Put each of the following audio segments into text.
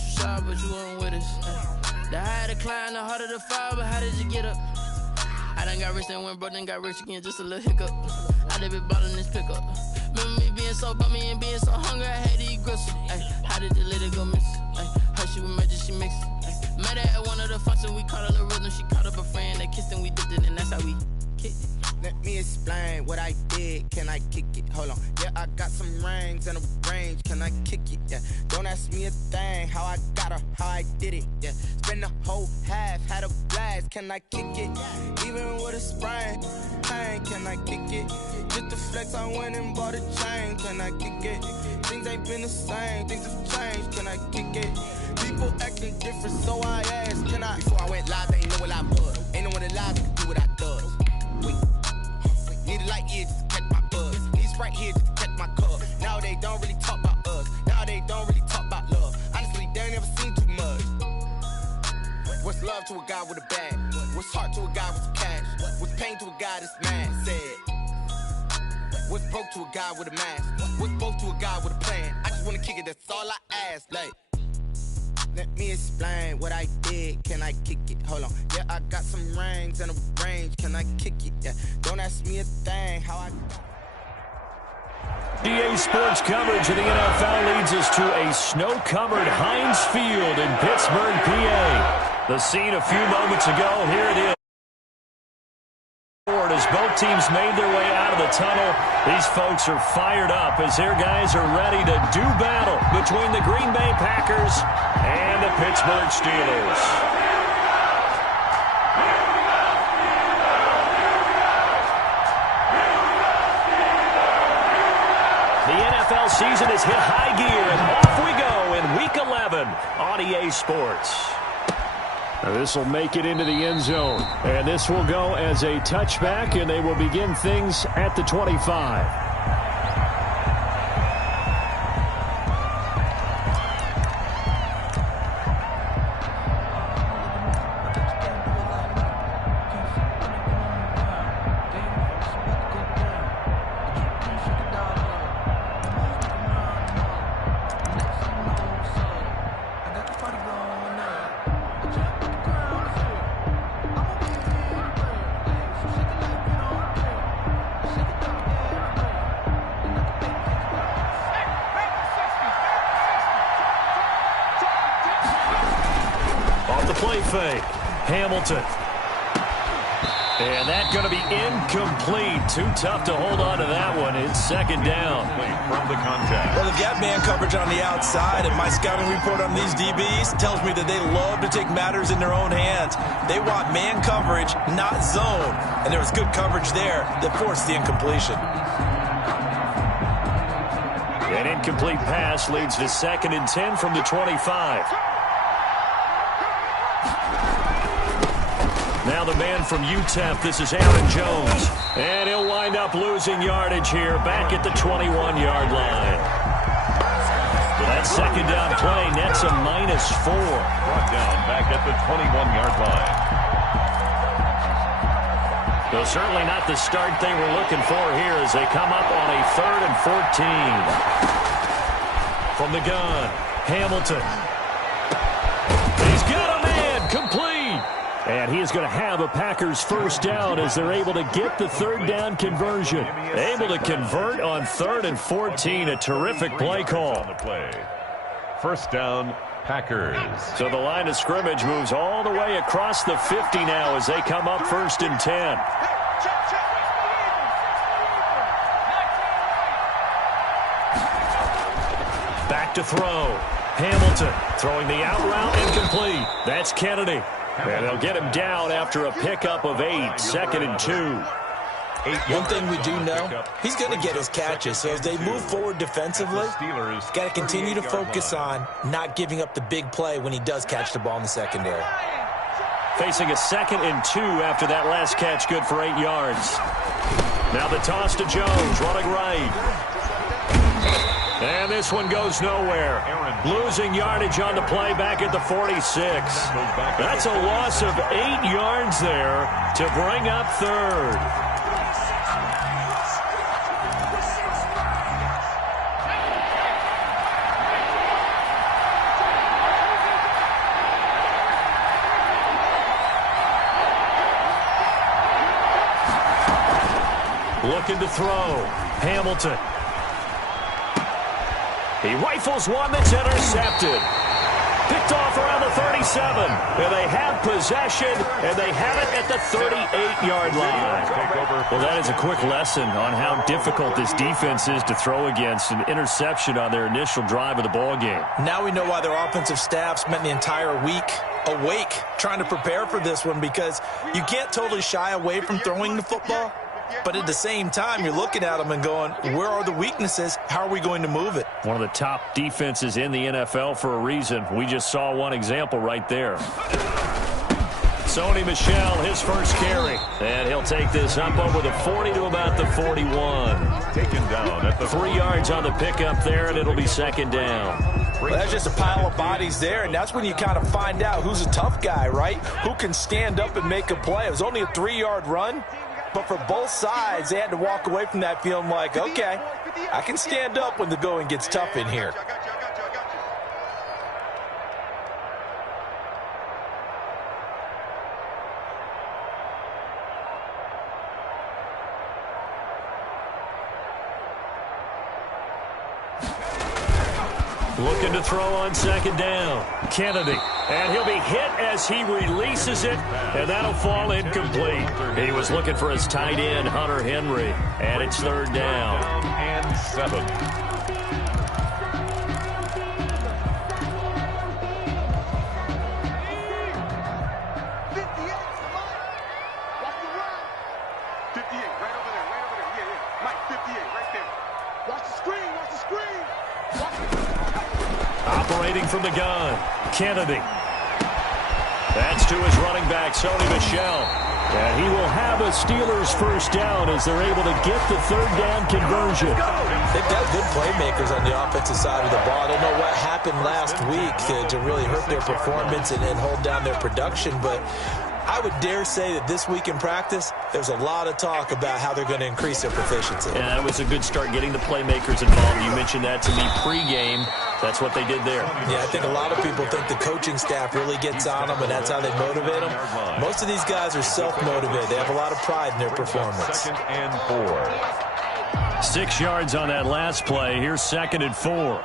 you saw, but you weren't with us. The higher the climb, the harder the fall, but how did you get up? I done got rich, then went broke, then got rich again, just a little hiccup. I done been ballin' this pickup. Remember me being so bummy and being so hungry, I had to eat gristle. How did the lady go miss? Her she was magic, she mixed. Met her at one of the functions, we caught a little rhythm. She caught up a friend, they kissed and we dipped it, and that's how we kicked it. Let me explain what I did. Can I kick it? Hold on. Yeah, I got some rings and a range. Can I kick it? Yeah. Don't ask me a thing. How I got her, how I did it. Yeah. Spend the whole half, had a blast. Can I kick it? Even with a sprain. Pain, can I kick it? Just to flex, I went and bought a chain. Can I kick it? Things ain't been the same. Things have changed. Can I kick it? People acting different, so I asked. Can I? Before I went live, they ain't know what I was. Ain't no one alive that can do what I does. Wait. Need a light here just to catch my buzz. Need Sprite here just to catch my cup. Now they don't really talk about us. Now they don't really talk about love. Honestly, they ain't never seen too much. What's love to a guy with a bag? What's heart to a guy with some cash? What's pain to a guy that's mad? Said. What's broke to a guy with a mask? What's both to a guy with a plan? I just wanna kick it, that's all I ask. Like, let me explain what I did. Can I kick it? Hold on. Yeah, I got some rings and a range. Can I kick it? Yeah. Don't ask me a thing. How I... DA Sports coverage of the NFL leads us to a snow-covered Heinz Field in Pittsburgh, PA. The scene a few moments ago. Here it is. As both teams made their way out of the tunnel, these folks are fired up as their guys are ready to do battle between the Green Bay Packers and the Pittsburgh Steelers. The NFL season has hit high gear, and off we go in Week 11 on EA Sports. This will make it into the end zone, and this will go as a touchback, and they will begin things at the 25. Fake. Hamilton. And that's going to be incomplete. Too tough to hold on to that one. It's second down. From the contact. Well, they've got man coverage on the outside, and my scouting report on these DBs tells me that they love to take matters in their own hands. They want man coverage, not zone. And there was good coverage there that forced the incompletion. An incomplete pass leads to 2nd and 10 from the 25. Now the man from UTEP, this is Aaron Jones. And he'll wind up losing yardage here back at the 21-yard line. So that second down play nets a -4. Brought down back at the 21-yard line. So certainly not the start they were looking for here as they come up on a 3rd and 14. From the gun, Hamilton. He's got a man, complete. And he is going to have a Packers first down as they're able to get the 3rd down conversion. Able to convert on 3rd and 14. A terrific play call. First down, Packers. So the line of scrimmage moves all the way across the 50 now as they come up 1st and 10. Back to throw. Hamilton throwing the out route incomplete. That's Kennedy. And they'll get him down after a pickup of 8, 2nd and 2. One thing we do know, he's going to get his catches. So as they move forward defensively, got to continue to focus on not giving up the big play when he does catch the ball in the secondary. Facing a 2nd and 2 after that last catch, good for 8 yards. Now the toss to Jones, running right. And this one goes nowhere. Losing yardage on the play back at the 46. That's a loss of 8 yards there to bring up 3rd. looking to throw. Hamilton. He rifles one that's intercepted. Picked off around the 37. And they have possession, and they have it at the 38-yard line. Well, that is a quick lesson on how difficult this defense is to throw against. An interception on their initial drive of the ball game. Now we know why their offensive staff spent the entire week awake trying to prepare for this one, because you can't totally shy away from throwing the football. But at the same time, you're looking at them and going, where are the weaknesses? How are we going to move it? One of the top defenses in the NFL for a reason. We just saw one example right there. Sony Michel, his first carry. And he'll take this up over the 40 to about the 41. Taken down at the 3 yards on the pickup there, and it'll be second down. Well, that's just a pile of bodies there, and that's when you kind of find out who's a tough guy, right? Who can stand up and make a play. It was only a 3-yard run. But for both sides, they had to walk away from that feeling like, okay, I can stand up when the going gets tough in here. Looking to throw on second down. Kennedy. And he'll be hit as he releases it, and that'll fall incomplete. He was looking for his tight end, Hunter Henry, and it's third down. and 7. Operating from the gun, Kennedy. That's to his running back, Sony Michel. And he will have a Steelers first down as they're able to get the third down conversion. They've got good playmakers on the offensive side of the ball. I don't know what happened last week to really hurt their performance and hold down their production, but I would dare say that this week in practice, there's a lot of talk about how they're going to increase their proficiency. Yeah, that was a good start getting the playmakers involved. You mentioned that to me pregame. That's what they did there. Yeah, I think a lot of people think the coaching staff really gets on them, and that's how they motivate them. Most of these guys are self-motivated. They have a lot of pride in their performance. 2nd and 4. 6 yards on that last play. Here's 2nd and 4.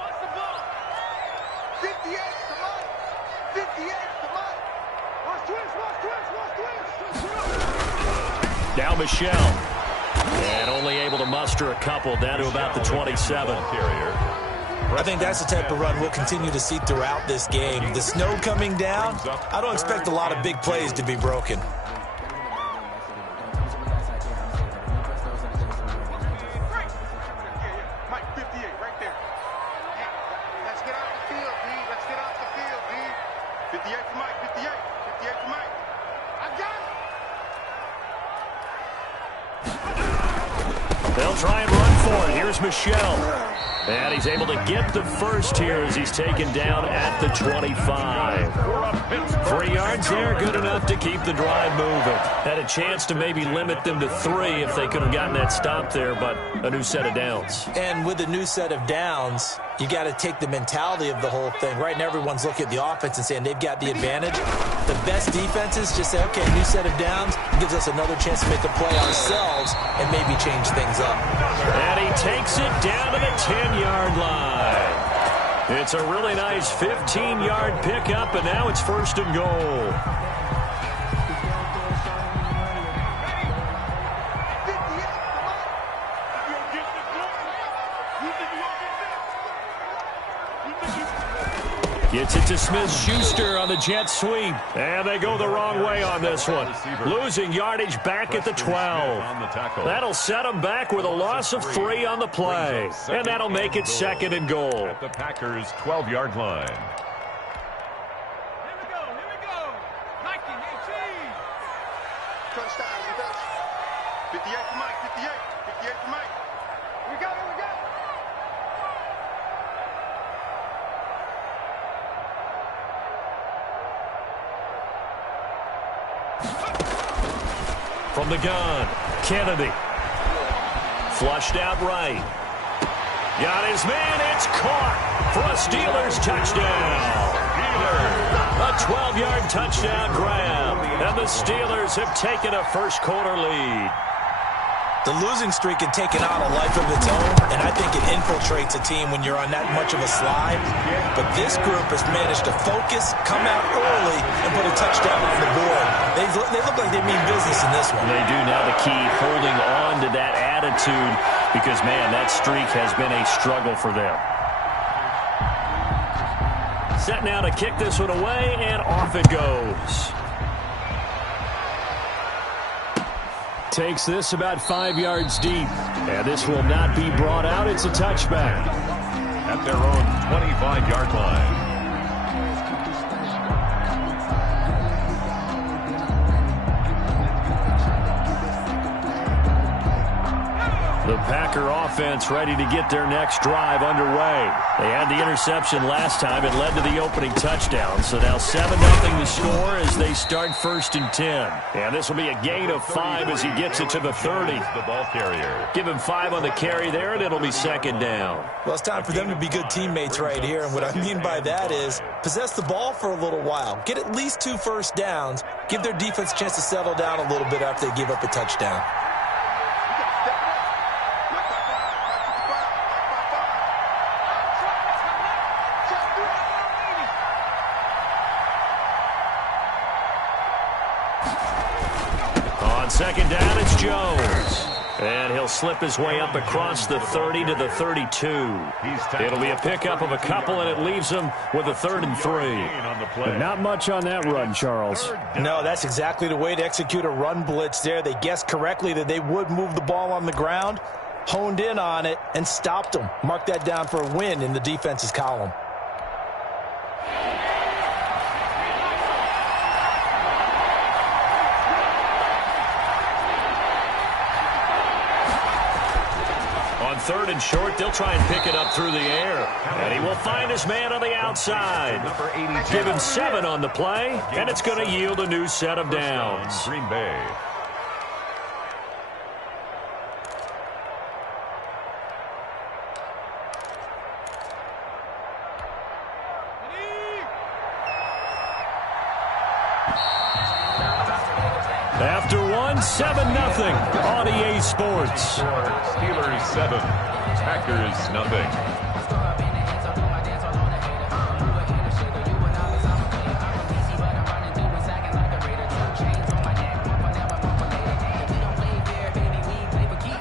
Now Michel. And only able to muster a couple down to about the 27. I think that's the type of run we'll continue to see throughout this game. The snow coming down, I don't expect a lot of big plays to be broken. They'll try and run for it. Here's Michel. And he's able to get the first here as he's taken down at the 25. 3 yards there, good enough to keep the drive moving. Had a chance to maybe limit them to 3 if they could have gotten that stop there, but a new set of downs. And with a new set of downs, you got to take the mentality of the whole thing. Right now, everyone's looking at the offense and saying they've got the advantage. The best defenses just say, okay, new set of downs gives us another chance to make a play ourselves and maybe change things up. And he takes it down to the 10-yard line. It's a really nice 15-yard pickup, and now it's 1st and goal. Gets it to Smith-Schuster on the jet sweep. And they go the wrong way on this one. Losing yardage back at the 12. That'll set them back with a loss of 3 on the play. And that'll make it 2nd and goal. At the Packers' 12-yard line. From the gun, Kennedy. Flushed out right. Got his man, it's caught for a Steelers touchdown. A 12-yard touchdown grab, and the Steelers have taken a first-quarter lead. The losing streak had taken on a life of its own, and I think it infiltrates a team when you're on that much of a slide. But this group has managed to focus, come out early, and put a touchdown on the board. They look like they mean business in this one. They do. Now the key, holding on to that attitude, because, man, that streak has been a struggle for them. Set now to kick this one away, and off it goes. Takes this about 5 yards deep. And this will not be brought out. It's a touchback. At their own 25-yard line. The Packer offense ready to get their next drive underway. They had the interception last time. It led to the opening touchdown. So now 7-0 the score as they start 1st and 10. And this will be a gain of 5 as he gets it to the 30. The ball carrier. Give him 5 on the carry there, and it'll be 2nd down. Well, it's time for them to be good teammates right here. And what I mean by that is possess the ball for a little while. Get at least 2 first downs. Give their defense a chance to settle down a little bit after they give up a touchdown. On 2nd down, it's Jones. And he'll slip his way up across the 30 to the 32. It'll be a pickup of a couple, and it leaves him with a 3rd and 3. But not much on that run, Charles. No, that's exactly the way to execute a run blitz there. They guessed correctly that they would move the ball on the ground, honed in on it, and stopped them. Mark that down for a win in the defense's column. On 3rd and short, they'll try and pick it up through the air. And he will find his man on the outside. Give him 7 on the play, and it's going to yield a new set of downs. Green Bay. After one, 7-0 on EA Sports. Steelers 7, Packers nothing.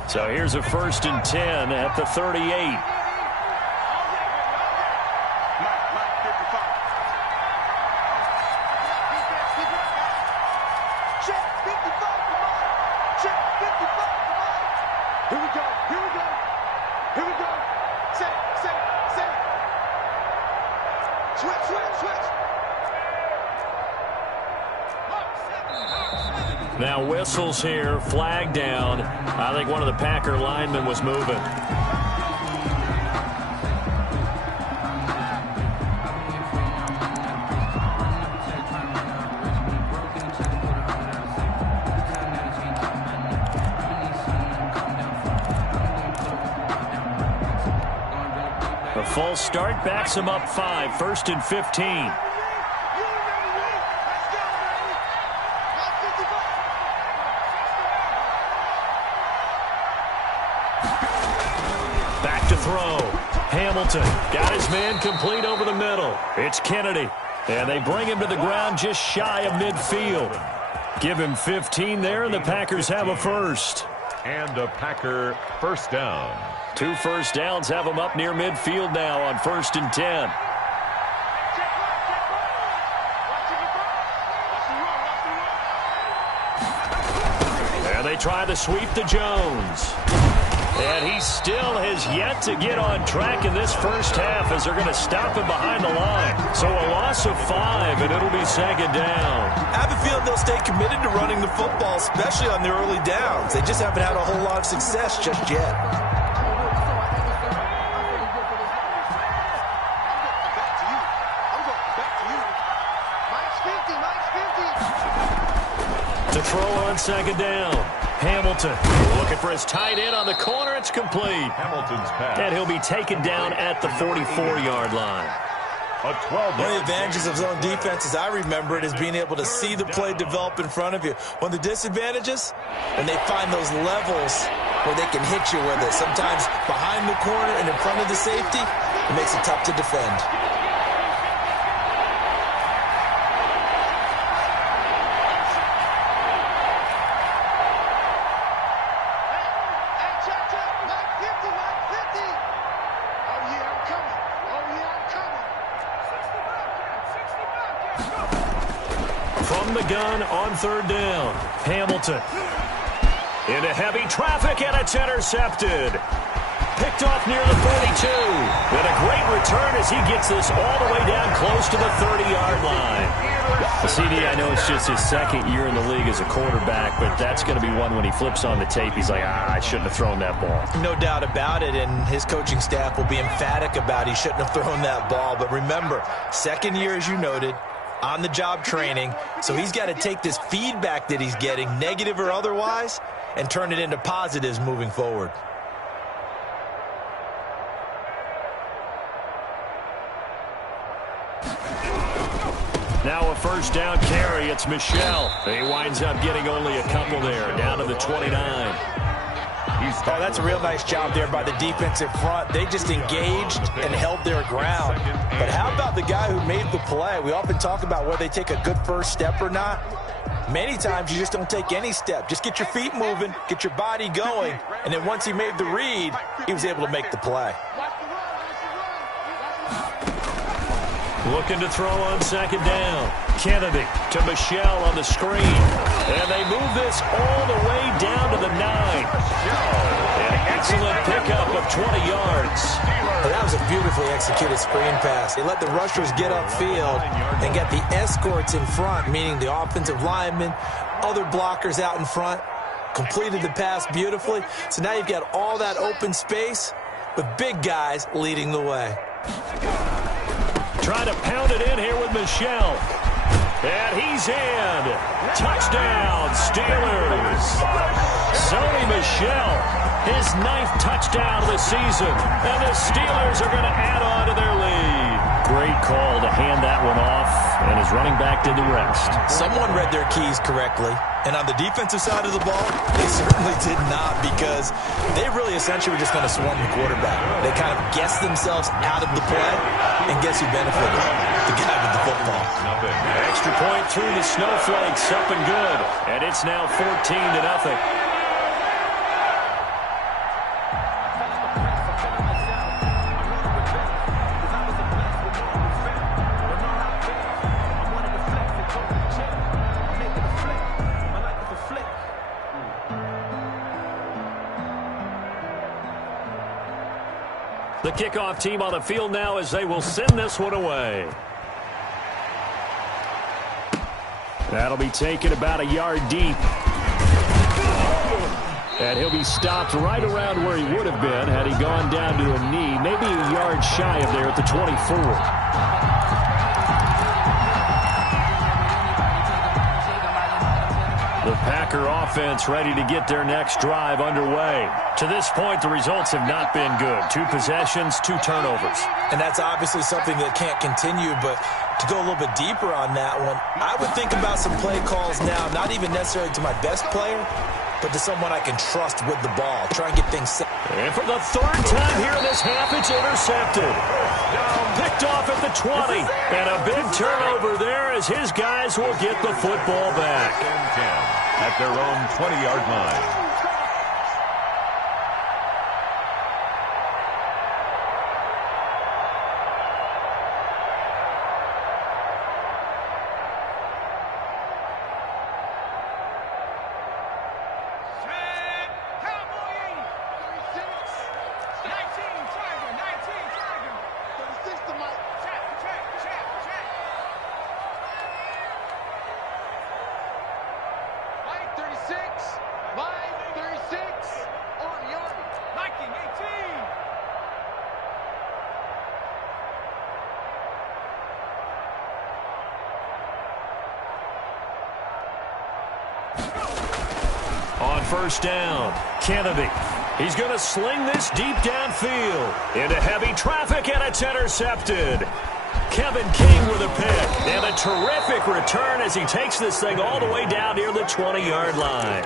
So here's a 1st and 10 at the 38. Now whistles here, flag down. I think one of the Packer linemen was moving. A full start backs him up 5, 1st and 15. Throw. Hamilton got his man complete over the middle. It's Kennedy. And they bring him to the ground just shy of midfield. Give him 15 there, and the Packers have a first. And a Packer first down. 2 first downs have them up near midfield now on 1st and 10. There they try to sweep to Jones. And he still has yet to get on track in this first half as they're going to stop him behind the line. So a loss of 5, and it'll be 2nd down. I have a feeling they'll stay committed to running the football, especially on the early downs. They just haven't had a whole lot of success just yet. To throw on 2nd down. Hamilton looking for his tight end on the corner. It's complete. Hamilton's pass. And he'll be taken down at the 44-yard line. A 12. One of the advantages of zone defense, as I remember it, is being able to see the play develop in front of you. One of the disadvantages, when they find those levels where they can hit you with it. Sometimes behind the corner and in front of the safety, it makes it tough to defend. From the gun on third down, Hamilton. Into heavy traffic, and it's intercepted. Picked off near the 42. And a great return as he gets this all the way down close to the 30-yard line. CD, I know it's just his second year in the league as a quarterback, but that's going to be one when he flips on the tape. He's like, I shouldn't have thrown that ball. No doubt about it, and his coaching staff will be emphatic about he shouldn't have thrown that ball. But remember, second year, as you noted, on-the-job training, so he's got to take this feedback that he's getting, negative or otherwise, and turn it into positives moving forward. Now a first down carry. It's Michel. He winds up getting only a couple there, down to the 29. Oh, that's a real nice job there by the defensive front. They just engaged and held their ground. But how about the guy who made the play? We often talk about whether they take a good first step or not. Many times you just don't take any step. Just get your feet moving, get your body going, and then once he made the read, he was able to make the play. Looking to throw on second down. Kennedy to Michel on the screen. And they move this all the way down to the 9. An excellent pickup of 20 yards. Well, that was a beautifully executed screen pass. They let the rushers get upfield and get the escorts in front, meaning the offensive linemen, other blockers out in front, completed the pass beautifully. So now you've got all that open space with big guys leading the way. Trying to pound it in here with Michel. And he's in. Touchdown, Steelers. Sony Michel, his 9th touchdown of the season. And the Steelers are going to add on to their lead. Great call to hand that one off, and his running back did the rest. Someone read their keys correctly. And on the defensive side of the ball, they certainly did not, because they really essentially were just going to swarm the quarterback. They kind of guessed themselves out of the play, and guess who benefited? The guy with the football. Extra point through the snowflakes, up and good. And it's now 14-0. The kickoff team on the field now as they will send this one away. That'll be taken about a yard deep. And he'll be stopped right around where he would have been had he gone down to a knee, maybe a yard shy of there at the 24. The Packer offense ready to get their next drive underway. To this point, the results have not been good. 2 possessions, 2 turnovers. And that's obviously something that can't continue, but to go a little bit deeper on that one, I would think about some play calls now, not even necessarily to my best player, but to someone I can trust with the ball. Try and get things set. And for the 3rd time here in this half, it's intercepted. Picked off at the 20. And a big turnover there as his guys will get the football back. At their own 20-yard line. On first down, Kennedy. He's going to sling this deep downfield into heavy traffic, and it's intercepted. Kevin King with a pick. And a terrific return as he takes this thing all the way down near the 20-yard line.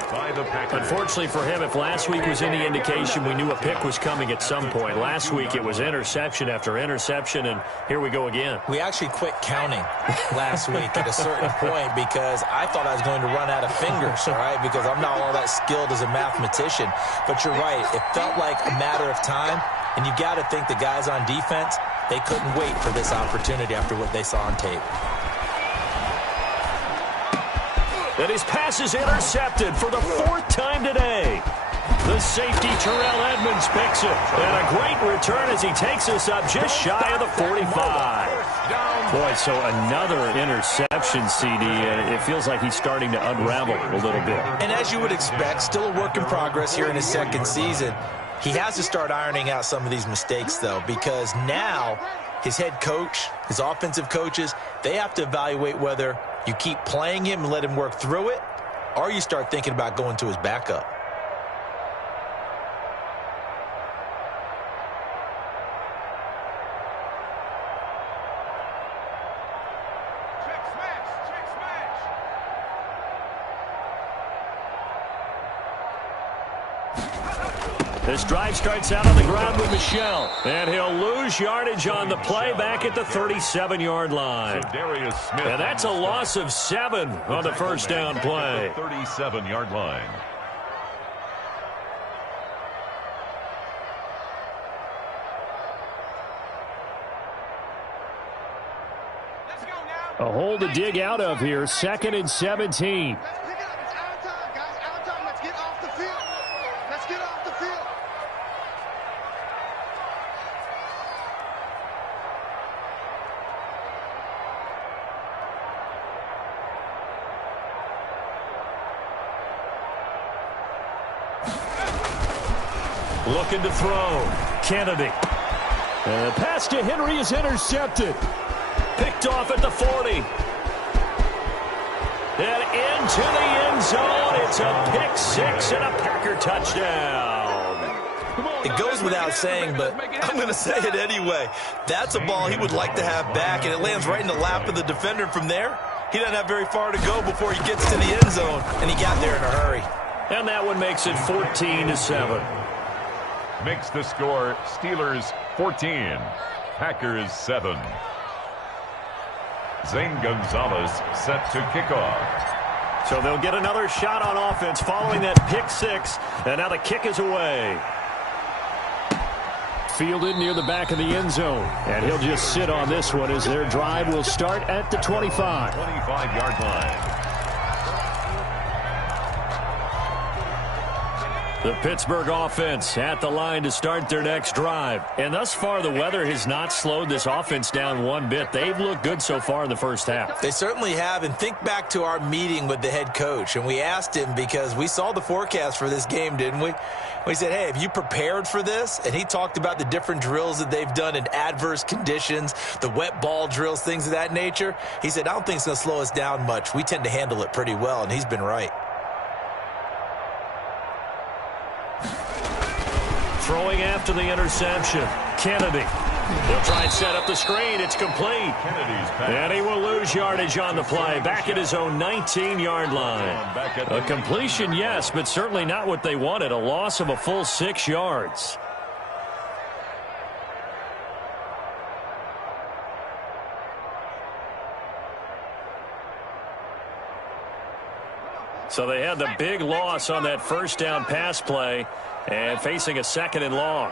Unfortunately for him, if last week was any indication, we knew a pick was coming at some point. Last week it was interception after interception, and here we go again. We actually quit counting last week at a certain point because I thought I was going to run out of fingers, all right, because I'm not all that skilled as a mathematician. But you're right. It felt like a matter of time, and you got to think the guys on defense, they couldn't wait for this opportunity after what they saw on tape. And his pass is intercepted for the 4th time today. The safety, Terrell Edmonds, picks it. And a great return as he takes us up just shy of the 45. Boy, so another interception, CD, and it feels like he's starting to unravel a little bit. And as you would expect, still a work in progress here in his second season. He has to start ironing out some of these mistakes, though, because now his head coach, his offensive coaches, they have to evaluate whether you keep playing him and let him work through it, or you start thinking about going to his backup. This drive starts out on the ground with Michel, and he'll lose yardage on the play back at the 37-yard line. And that's a loss of 7 on the first down play. 37-yard line. A hole to dig out of here, 2nd and 17. Looking to throw. Kennedy. And the pass to Henry is intercepted. Picked off at the 40. And into the end zone. It's a pick 6 and a Packer touchdown. It goes without saying, but I'm going to say it anyway. That's a ball he would like to have back, and it lands right in the lap of the defender from there. He doesn't have very far to go before he gets to the end zone, and he got there in a hurry. And that one makes it 14-7. Makes the score Steelers 14, Packers 7. Zane Gonzalez set to kick off. So they'll get another shot on offense following that pick 6, and now the kick is away. Fielded near the back of the end zone, and he'll just sit on this one as their drive will start at the 25. 25-yard line. The Pittsburgh offense at the line to start their next drive. And thus far, the weather has not slowed this offense down one bit. They've looked good so far in the first half. They certainly have. And think back to our meeting with the head coach. And we asked him because we saw the forecast for this game, didn't we? We said, hey, have you prepared for this? And he talked about the different drills that they've done in adverse conditions, the wet ball drills, things of that nature. He said, I don't think it's going to slow us down much. We tend to handle it pretty well, and he's been right. Throwing after the interception, Kennedy. He'll try and set up the screen. It's complete. And he will lose yardage on the play. Back at his own 19-yard line. A completion, yes, but certainly not what they wanted. A loss of a full 6 yards. So they had the big loss on that first down pass play and facing a 2nd and long.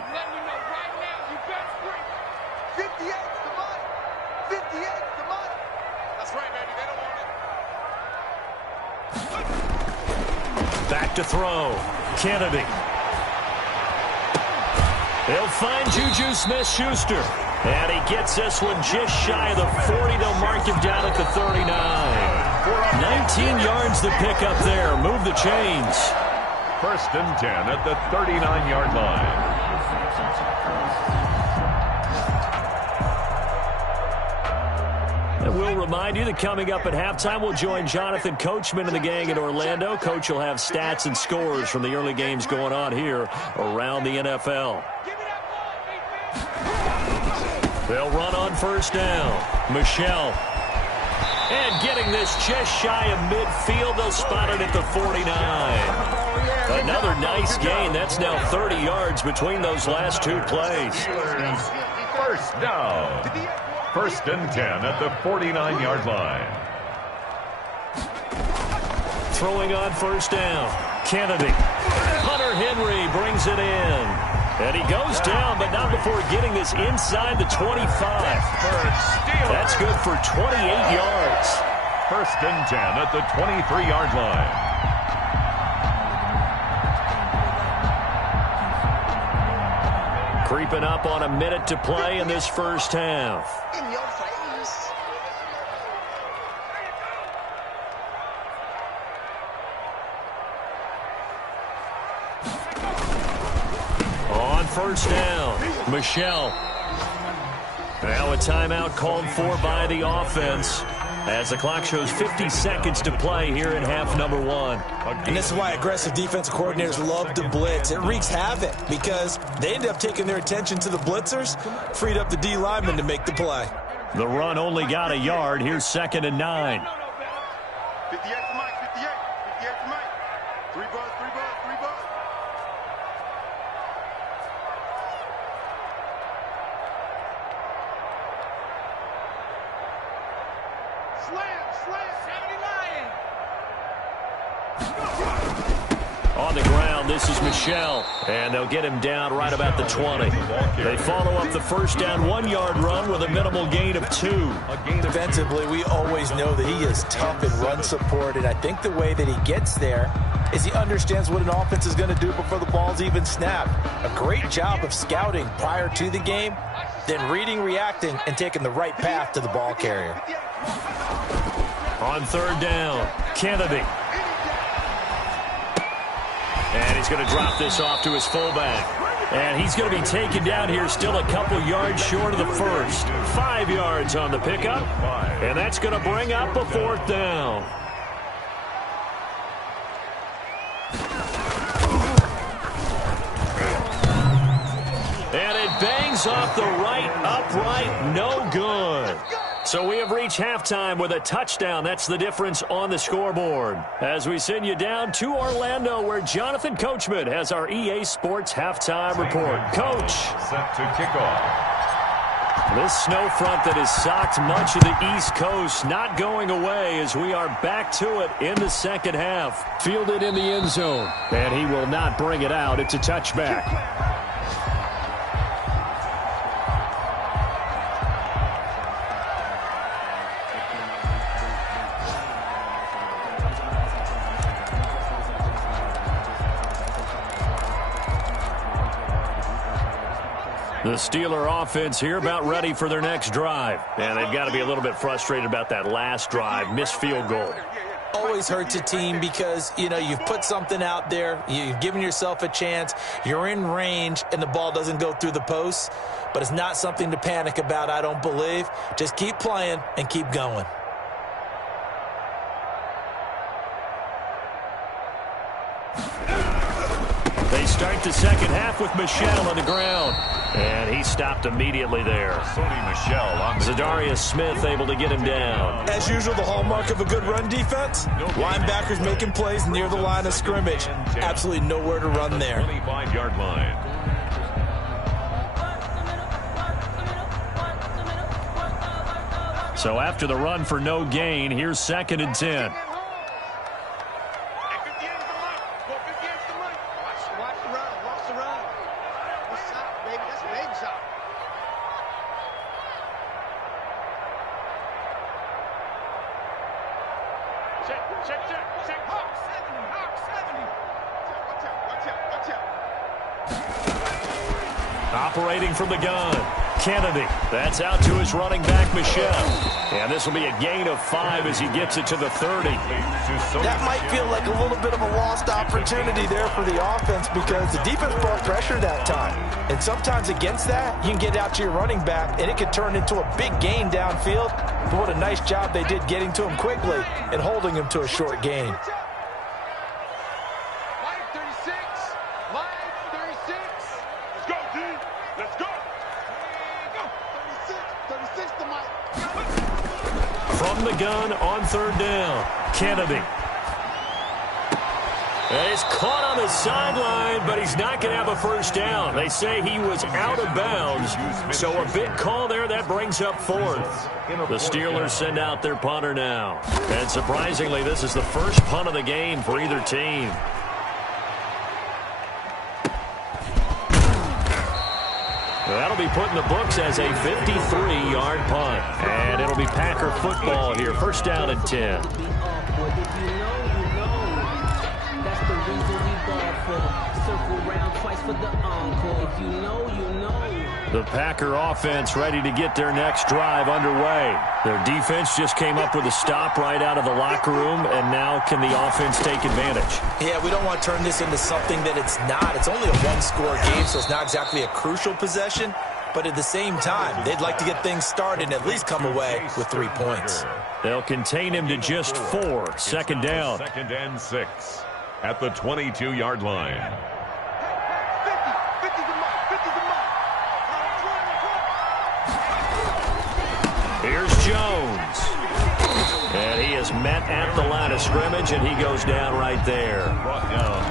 Back to throw. Kennedy. He'll find Juju Smith-Schuster. And he gets this one just shy of the 40. They'll mark him down at the 39. 19 yards to pick up there. Move the chains. 1st and 10 at the 39-yard line. And we'll remind you that coming up at halftime, we'll join Jonathan Coachman and the gang in Orlando. Coach will have stats and scores from the early games going on here around the NFL. They'll run on first down. Michelle. And getting this just shy of midfield. They'll spot it at the 49. Another nice gain. That's now 30 yards between those last two plays. First down. 1st and 10 at the 49-yard line. Throwing on first down. Kennedy. Hunter Henry brings it in. And he goes down, but not before getting this inside the 25. That's good for 28 yards. 1st and 10 at the 23-yard line. Creeping up on a minute to play in this first half. In your face. On first down, Michelle. Now a timeout called for by the offense as the clock shows 50 seconds to play here in half number 1. And this is why aggressive defensive coordinators love to blitz. It wreaks havoc because they end up taking their attention to the blitzers, freed up the D lineman to make the play. The run only got a yard. Here's 2nd and 9. 58 to Mike, 58 to Mike. 3 buzz. Slam, 79. On the ground, this is Michelle, and they'll get him down right about the 20. They follow up the first down 1-yard run with a minimal gain of 2. Defensively, we always know that he is tough in run support, and I think the way that he gets there is he understands what an offense is going to do before the ball's even snapped. A great job of scouting prior to the game, then reading, reacting, and taking the right path to the ball carrier. On 3rd down, Kennedy. And he's going to drop this off to his fullback. And he's going to be taken down here still a couple yards short of the first. 5 yards on the pickup. And that's going to bring up a 4th down. And it bangs off the right upright. No good. So we have reached halftime with a touchdown. That's the difference on the scoreboard. As we send you down to Orlando, where Jonathan Coachman has our EA Sports halftime report. Coach. Set to kick off. This snow front that has socked much of the East Coast not going away as we are back to it in the second half. Fielded in the end zone. And he will not bring it out. It's a touchback. The Steeler offense here about ready for their next drive. And they've got to be a little bit frustrated about that last drive, missed field goal. Always hurts a team because, you know, you've put something out there, you've given yourself a chance, you're in range, and the ball doesn't go through the posts. But it's not something to panic about, I don't believe. Just keep playing and keep going. They start the second half with Michelle on the ground. And he stopped immediately there. Zadarius Smith able to get him down. As usual, the hallmark of a good run defense, linebackers making plays near the line of scrimmage. Absolutely nowhere to run there. 25-yard line. So after the run for no gain, here's 2nd and 10. Operating from the gun, Kennedy. That's out to his running back, Michelle. And this will be a gain of 5 as he gets it to the 30. That might feel like a little bit of a lost opportunity there for the offense because the defense brought pressure that time. And sometimes against that, you can get out to your running back, and it could turn into a big gain downfield. But what a nice job they did getting to him quickly and holding him to a short gain. from the gun on third down. Kennedy. And he's caught on the sideline, but he's not going to have a first down. They say he was out of bounds, so a big call there. That brings up fourth. The Steelers send out their punter now. And surprisingly, this is the first punt of the game for either team. That'll be put in the books as a 53-yard punt. And it'll be Packer football here. First down and 10. The Packer offense ready to get their next drive underway. Their defense just came up with a stop right out of the locker room, and now can the offense take advantage? Yeah, we don't want to turn this into something that it's not. It's only a one-score game, so it's not exactly a crucial possession. But at the same time, they'd like to get things started and at least come away with 3 points. They'll contain him to just 4. Second down. 2nd and 6 at the 22-yard line. Here's Jones. And he is met at the line of scrimmage, and he goes down right there.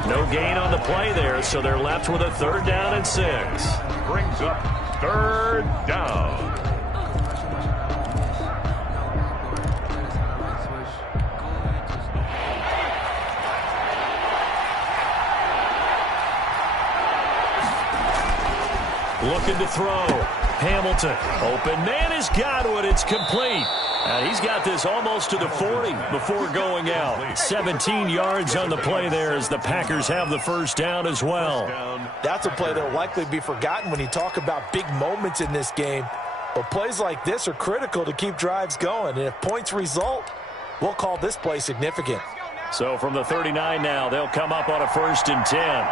No gain on the play there, so they're left with a 3rd down and 6. Brings up 3rd down. Looking to throw. Hamilton. Open man has got it. It's complete. And he's got this almost to the 40 before going out. 17 yards on the play there as the Packers have the first down as well. That's a play that will likely be forgotten when you talk about big moments in this game. But plays like this are critical to keep drives going. And if points result, we'll call this play significant. So from the 39 now, they'll come up on a 1st and 10.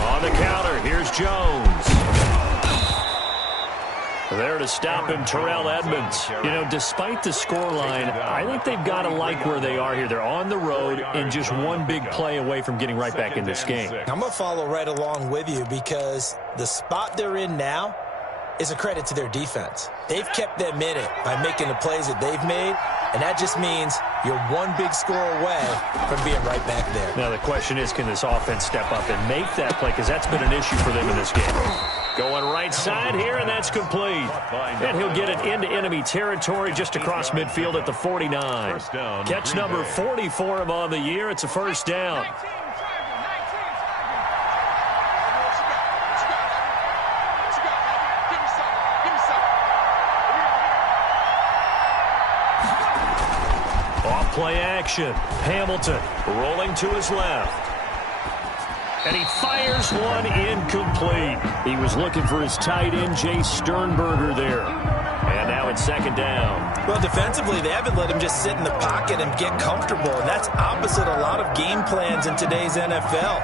On the counter, here's Jones. There to stop him, Terrell Edmonds. You know, despite the scoreline, I think they've got to like where they are here. They're on the road and just one big play away from getting right back in this game. I'm going to follow right along with you because the spot they're in now is a credit to their defense. They've kept them in it by making the plays that they've made, and that just means you're one big score away from being right back there. Now the question is, can this offense step up and make that play? Because that's been an issue for them in this game. Going right side here, and that's complete. And he'll get it into enemy territory just across midfield at the 49. Catch number 40 for him on the year. It's a first down. Play action. Hamilton rolling to his left. And he fires one incomplete. He was looking for his tight end, Jay Sternberger there. And now it's 2nd down. Well, defensively, they haven't let him just sit in the pocket and get comfortable. And that's opposite a lot of game plans in today's NFL.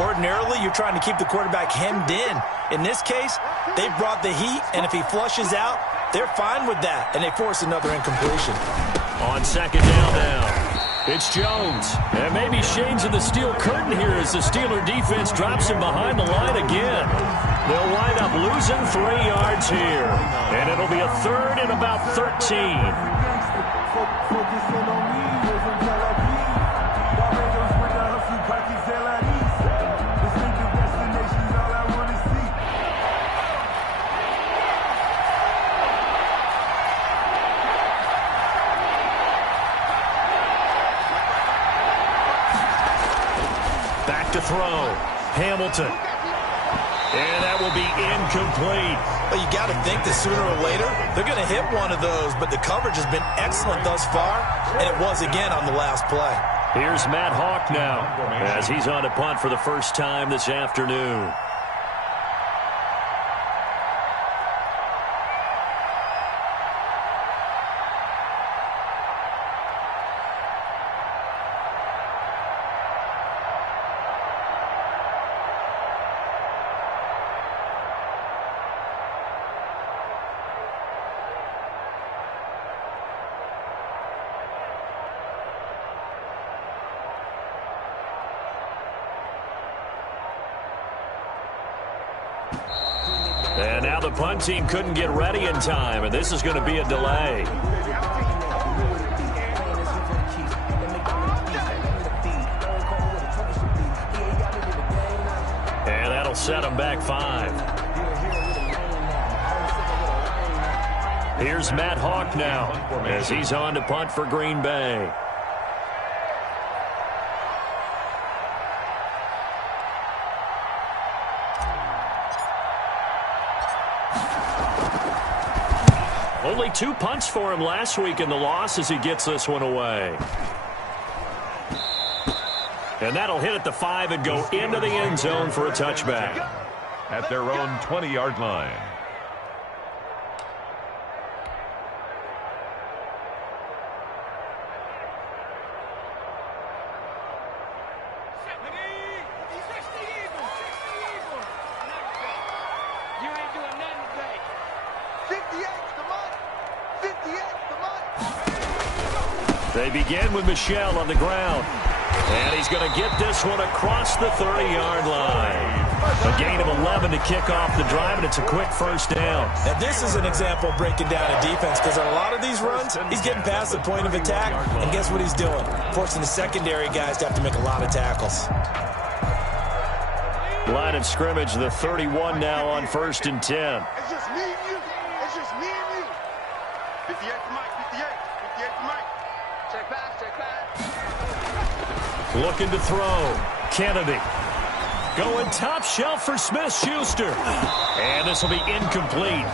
Ordinarily, you're trying to keep the quarterback hemmed in. In this case, they've brought the heat, and if he flushes out, they're fine with that, and they force another incompletion. On 2nd down now, it's Jones. And maybe shades of the steel curtain here as the Steeler defense drops him behind the line again. They'll wind up losing 3 yards here. And it'll be a 3rd and about 13. To throw. Hamilton. And that will be incomplete. Well, you got to think that sooner or later, they're going to hit one of those, but the coverage has been excellent thus far, and it was again on the last play. Here's Matt Hawk now, as he's on a punt for the first time this afternoon. punt team couldn't get ready in time, and this is going to be a delay. And that'll set them back 5. Here's Matt Hawk now as he's on to punt for Green Bay. Only 2 punts for him last week in the loss as he gets this one away. And that'll hit at the 5 and go into the end zone for a touchback. At their own 20-yard line. They begin with Michel on the ground. And he's going to get this one across the 30-yard line. A gain of 11 to kick off the drive, and it's a quick first down. Now, this is an example of breaking down a defense, because on a lot of these runs, he's getting past the point of attack, and guess what he's doing? Forcing the secondary guys to have to make a lot of tackles. Line of scrimmage, the 31 now on 1st and 10. It's just me and you. It's just me and you. 58 to Mike, 58. 58 to Mike. Check pass, check pass. Looking to throw. Kennedy. Going top shelf for Smith-Schuster. And this will be incomplete.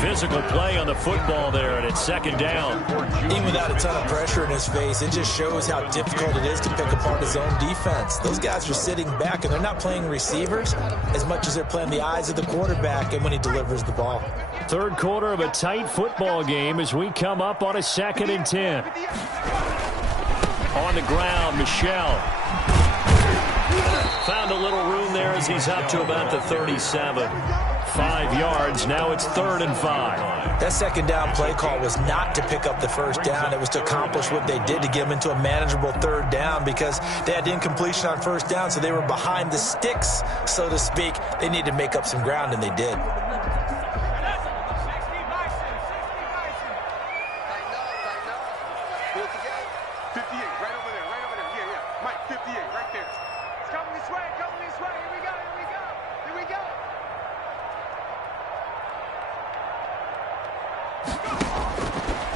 Physical play on the football there, and it's 2nd down. Even without a ton of pressure in his face, it just shows how difficult it is to pick apart his own defense. Those guys are sitting back, and they're not playing receivers as much as they're playing the eyes of the quarterback and when he delivers the ball. 3rd quarter of a tight football game as we come up on a 2nd and 10. On the ground, Michel. Found a little room there as he's up to about the 37. 5 yards. Now it's 3rd and 5. That 2nd down play call was not to pick up the 1st down. It was to accomplish what they did to get them into a manageable 3rd down, because they had incompletion on 1st down, so they were behind the sticks, so to speak. They needed to make up some ground, and they did.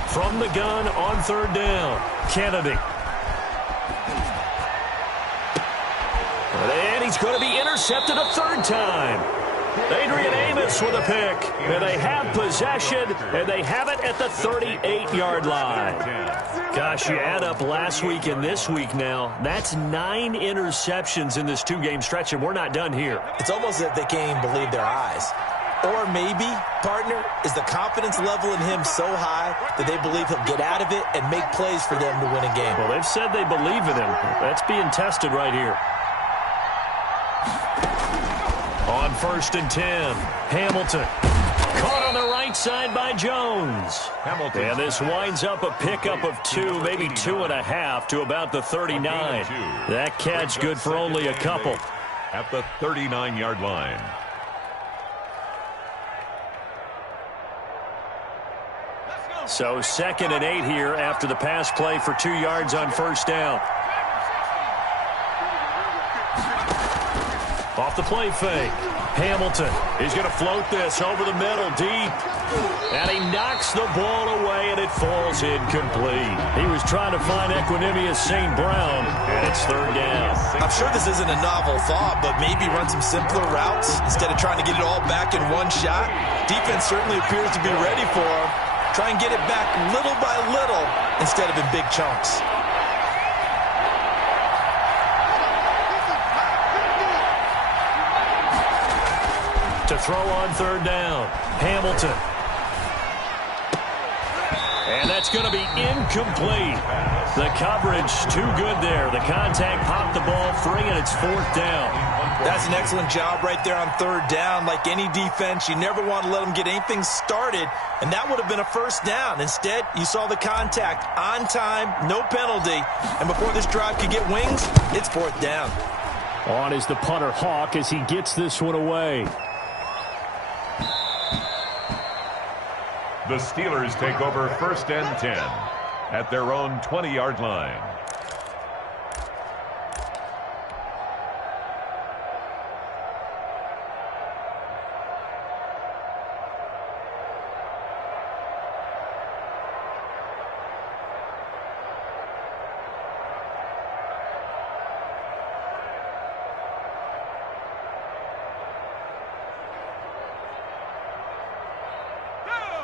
From the gun on 3rd down, Kennedy. And he's going to be intercepted a 3rd time. Adrian Amos with a pick. And they have possession, and they have it at the 38-yard line. Gosh, you add up last week and this week now, that's 9 interceptions in this 2-game stretch, and we're not done here. It's almost as if they can't even believe their eyes. Or maybe, partner, is the confidence level in him so high that they believe he'll get out of it and make plays for them to win a game. Well, they've said they believe in him. That's being tested right here. On 1st and 10, Hamilton. Caught on the right side by Jones. Hamilton. And this winds up a pickup of 2, maybe 2.5 to about the 39. That catch good for only a couple. At the 39-yard line. So 2nd and 8 here after the pass play for 2 yards on 1st down. Off the play fake. Hamilton is going to float this over the middle deep. And he knocks the ball away, and it falls incomplete. He was trying to find Equinemius St. Brown, and it's 3rd down. I'm sure this isn't a novel thought, but maybe run some simpler routes instead of trying to get it all back in one shot. Defense certainly appears to be ready for him. Try and get it back little by little instead of in big chunks. To throw on 3rd down, Hamilton. And that's going to be incomplete. The coverage too good there. The contact popped the ball free, and it's 4th down. That's an excellent job right there on 3rd down. Like any defense, you never want to let them get anything started, and that would have been a 1st down. Instead, you saw the contact on time, no penalty, and before this drive could get wings, it's 4th down. On is the punter Hawk as he gets this one away. The Steelers take over 1st and 10 at their own 20-yard line.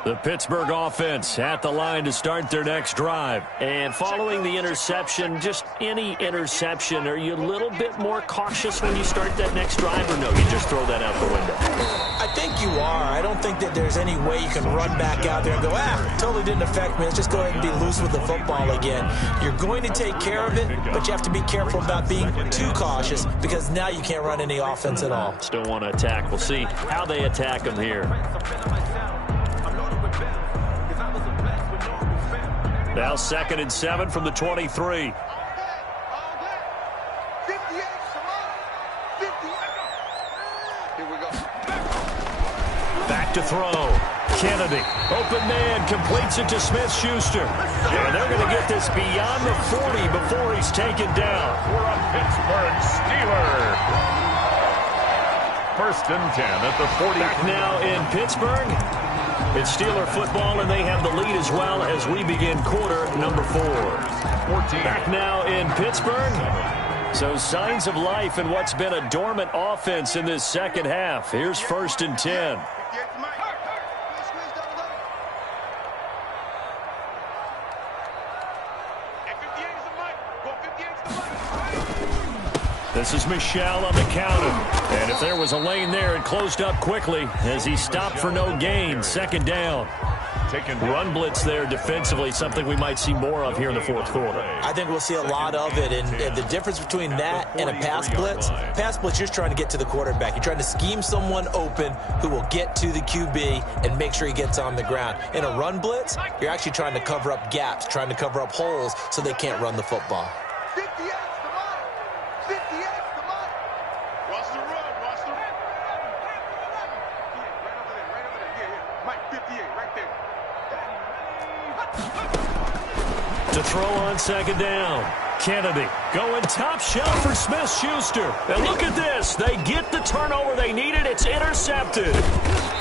The Pittsburgh offense at the line to start their next drive. And following the interception, just any interception, are you a little bit more cautious when you start that next drive, or no, you just throw that out the window? I think you are. I don't think that there's any way you can run back out there and go, totally didn't affect me. Let's just go ahead and be loose with the football again. You're going to take care of it, but you have to be careful about being too cautious because now you can't run any offense at all. Still want to attack. We'll see how they attack them here. Now 2nd and 7 from the 23. Back to throw. Kennedy, open man, completes it to Smith-Schuster. And they're going to get this beyond the 40 before he's taken down. For a Pittsburgh Steeler. 1st and 10 at the 40. Back now in Pittsburgh. It's Steeler football, and they have the lead as well as we begin quarter number 4. 14. Back now in Pittsburgh. So signs of life in what's been a dormant offense in this second half. Here's 1st and 10. This is Michel on the counter. And if there was a lane there, it closed up quickly as he stopped for no gain. 2nd down. Run blitz there defensively, something we might see more of here in the 4th quarter. I think we'll see a lot of it, and the difference between that and a pass blitz, you're trying to get to the quarterback. You're trying to scheme someone open who will get to the QB and make sure he gets on the ground. In a run blitz, you're actually trying to cover up gaps, trying to cover up holes so they can't run the football. To throw on 2nd down. Kennedy going top shelf for Smith-Schuster. And look at this. They get the turnover they needed. It's intercepted.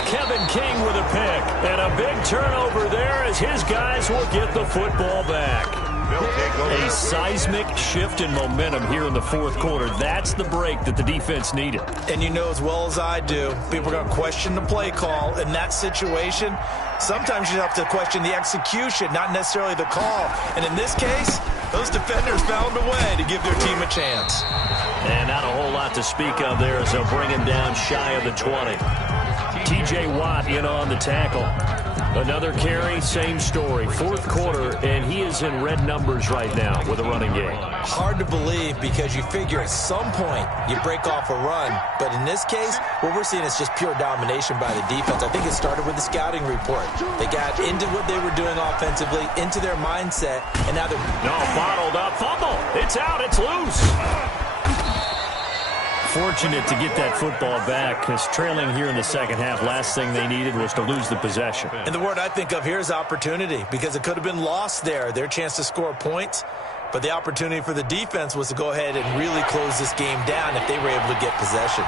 Kevin King with a pick. And a big turnover there as his guys will get the football back. A seismic shift in momentum here in the 4th quarter. That's the break that the defense needed. And you know as well as I do, people are going to question the play call in that situation. Sometimes you have to question the execution, not necessarily the call. And in this case, those defenders found a way to give their team a chance. And not a whole lot to speak of there as they'll bring him down shy of the 20. T.J. Watt in on the tackle. Another carry, same story. 4th quarter, and he is in red numbers right now with a running game. Hard to believe because you figure at some point you break off a run. But in this case, what we're seeing is just pure domination by the defense. I think it started with the scouting report. They got into what they were doing offensively, into their mindset, and now they're... No, bottled up. Fumble. It's out. It's loose. Fortunate to get that football back because trailing here in the second half, last thing they needed was to lose the possession. And the word I think of here is opportunity because it could have been lost there, their chance to score points. But the opportunity for the defense was to go ahead and really close this game down if they were able to get possession.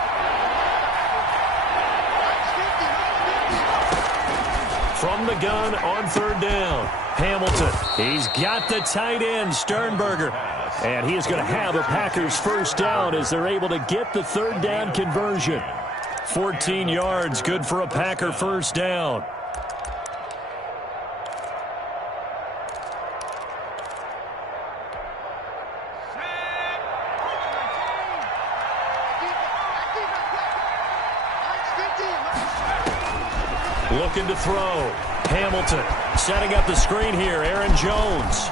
From the gun on 3rd down, Hamilton. He's got the tight end, Sternberger. And he is going to have a Packers 1st down as they're able to get the 3rd down conversion. 14 yards, good for a Packer 1st down. Looking to throw. Hamilton setting up the screen here. Aaron Jones.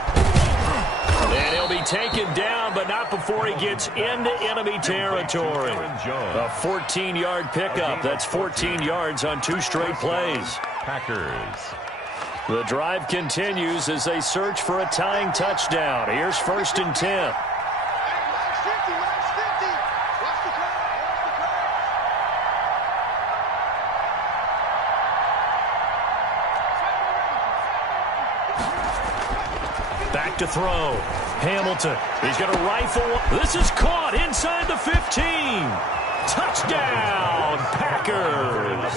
And he'll be taken down, but not before he gets into enemy territory. A 14-yard pickup. That's 14 yards on 2 straight plays. Packers. The drive continues as they search for a tying touchdown. Here's 1st and 10. Back to throw. Hamilton. He's going to rifle. This is caught inside the 15. Touchdown, Packers.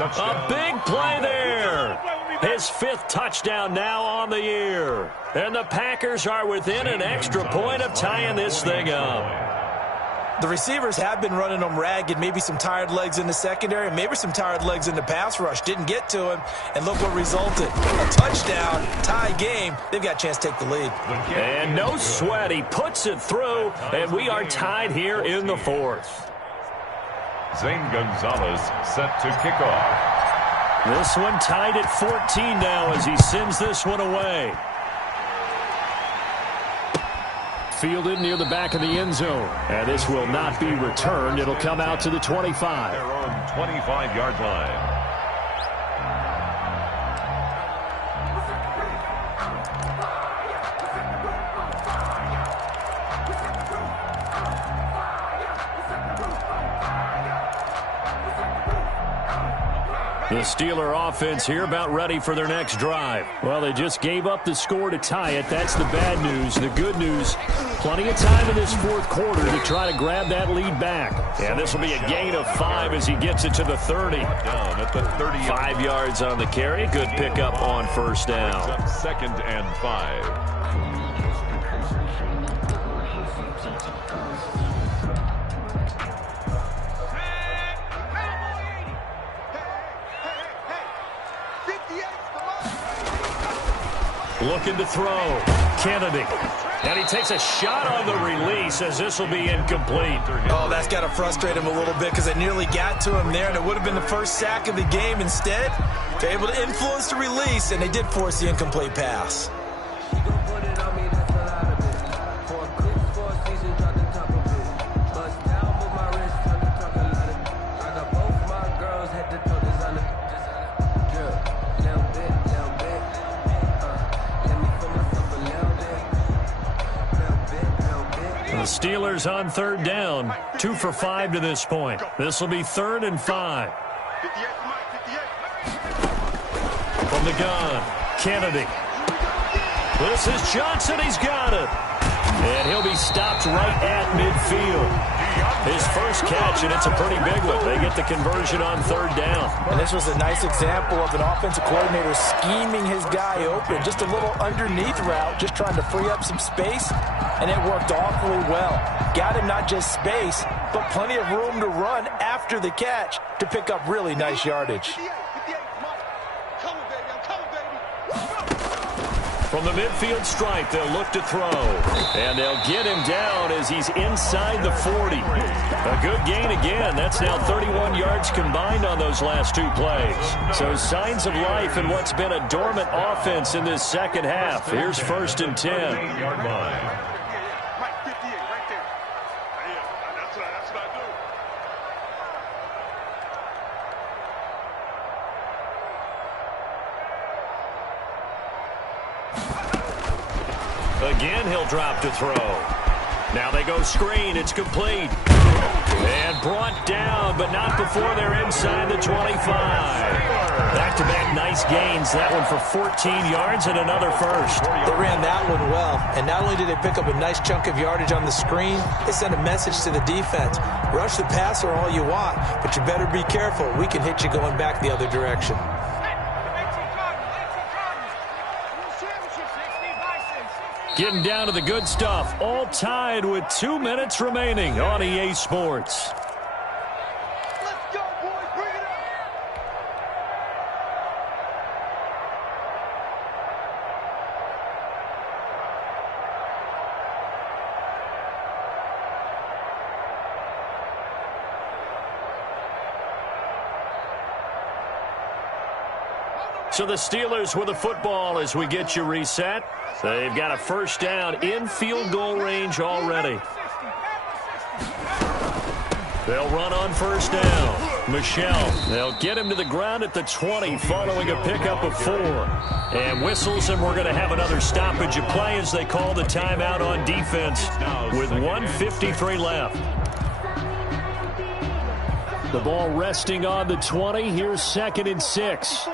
A big play there. His 5th touchdown now on the year. And the Packers are within an extra point of tying this thing up. The receivers have been running them ragged, maybe some tired legs in the secondary, maybe some tired legs in the pass rush. Didn't get to him, and look what resulted. A touchdown, tie game. They've got a chance to take the lead. And no sweat. He puts it through, and we are tied here in the 4th. Zane Gonzalez set to kick off. This one tied at 14 now as he sends this one away. Fielded near the back of the end zone. And this will not be returned. It'll come out to the 25. Their own 25-yard line. The Steeler offense here about ready for their next drive. Well, they just gave up the score to tie it. That's the bad news. The good news, plenty of time in this 4th quarter to try to grab that lead back. And this will be a gain of 5 as he gets it to the 30. Down at the 30. 5 yards on the carry. Good pickup on first down. Up 2nd and 5. Looking to throw. Kennedy. And he takes a shot on the release as this will be incomplete. Oh, that's got to frustrate him a little bit because they nearly got to him there, and it would have been the first sack of the game. Instead, they're able to influence the release, and they did force the incomplete pass. The Steelers on 3rd down. 2 for 5 to this point. This will be 3rd and 5. From the gun, Kennedy. This is Johnson. He's got it. And he'll be stopped right at midfield. His first catch, and it's a pretty big one. They get the conversion on 3rd down. And this was a nice example of an offensive coordinator scheming his guy open. Just a little underneath route, just trying to free up some space, and it worked awfully well. Got him not just space, but plenty of room to run after the catch to pick up really nice yardage. From the midfield stripe, they'll look to throw. And they'll get him down as he's inside the 40. A good gain again. That's now 31 yards combined on those last 2 plays. So signs of life in what's been a dormant offense in this second half. Here's 1st and 10. 8-yard line. Again, he'll drop to throw. Now they go screen. It's complete. And brought down, but not before they're inside the 25. Back-to-back nice gains. That one for 14 yards and another first. They ran that one well. And not only did they pick up a nice chunk of yardage on the screen, they sent a message to the defense. Rush the passer all you want, but you better be careful. We can hit you going back the other direction. Getting down to the good stuff. All tied with 2 minutes remaining on EA Sports. Let's go, boys. Bring it up. So the Steelers with the football as we get you reset. They've got a first down in field goal range already. They'll run on first down. Michelle, they'll get him to the ground at the 20 following a pickup of 4. And whistles, and we're going to have another stoppage of play as they call the timeout on defense with 1:53 left. The ball resting on the 20. Here's 2nd and 6.